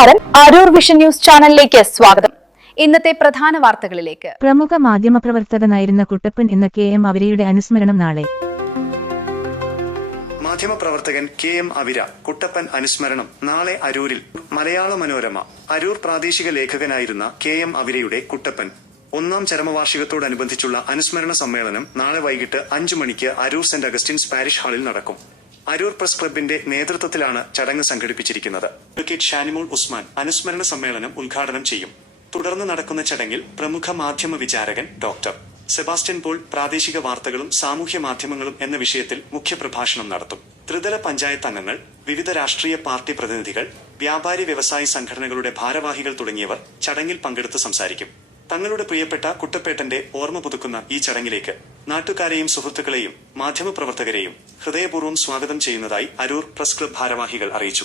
നമസ്കാരം, Aroor vision news ചാനലിലേക്ക് സ്വാഗതം. ഇന്നത്തെ പ്രധാന വാർത്തകളിലേക്ക്. പ്രമുഖ മാധ്യമപ്രവർത്തകനായിരുന്ന കുട്ടപ്പൻ എന്ന KM അവിരയുടെ അനുസ്മരണം നാളെ. മാധ്യമപ്രവർത്തകൻ KM അവിര കുട്ടപ്പൻ അനുസ്മരണം നാളെ അരൂരിൽ. മലയാള മനോരമ. അരൂർ പ്രാദേശിക ലേഖകനായിരുന്ന KM അവിരയുടെ കുട്ടപ്പൻ 1ാം ചരമവാർഷികത്തോടനുബന്ധിച്ചുള്ള അനുസ്മരണ സമ്മേളനം നാളെ വൈകിട്ട് 5 മണിക്ക് അരൂർ സെന്റ് അഗസ്റ്റിൻസ് പാരിഷ് ഹാളിൽ നടക്കും. അരൂർ പ്രസ് ക്ലബിന്റെ നേതൃത്വത്തിലാണ് ചടങ്ങ് സംഘടിപ്പിച്ചിരിക്കുന്നത്. അഡ്വക്കേറ്റ് ഷാനിമോൾ ഉസ്മാൻ അനുസ്മരണ സമ്മേളനം ഉദ്ഘാടനം ചെയ്യും. തുടർന്ന് നടക്കുന്ന ചടങ്ങിൽ പ്രമുഖ മാധ്യമ വിചാരകൻ ഡോക്ടർ സെബാസ്റ്റ്യൻ പോൾ പ്രാദേശിക വാർത്തകളും സാമൂഹ്യ മാധ്യമങ്ങളും എന്ന വിഷയത്തിൽ മുഖ്യപ്രഭാഷണം നടത്തും. ത്രിതല പഞ്ചായത്ത് അംഗങ്ങൾ, വിവിധ രാഷ്ട്രീയ പാർട്ടി പ്രതിനിധികൾ, വ്യാപാരി വ്യവസായി സംഘടനകളുടെ ഭാരവാഹികൾ തുടങ്ങിയവർ ചടങ്ങിൽ പങ്കെടുത്ത് സംസാരിക്കും. തങ്ങളുടെ പ്രിയപ്പെട്ട കുട്ടപ്പേട്ടന്റെ ഓർമ്മ പുതുക്കുന്ന ഈ ചടങ്ങിലേക്ക് നാട്ടുകാരെയും സുഹൃത്തുക്കളെയും മാധ്യമപ്രവർത്തകരെയും ഹൃദയപൂർവ്വം സ്വാഗതം ചെയ്യുന്നതായി അരൂർ പ്രസ് ക്ലബ് ഭാരവാഹികൾ അറിയിച്ചു.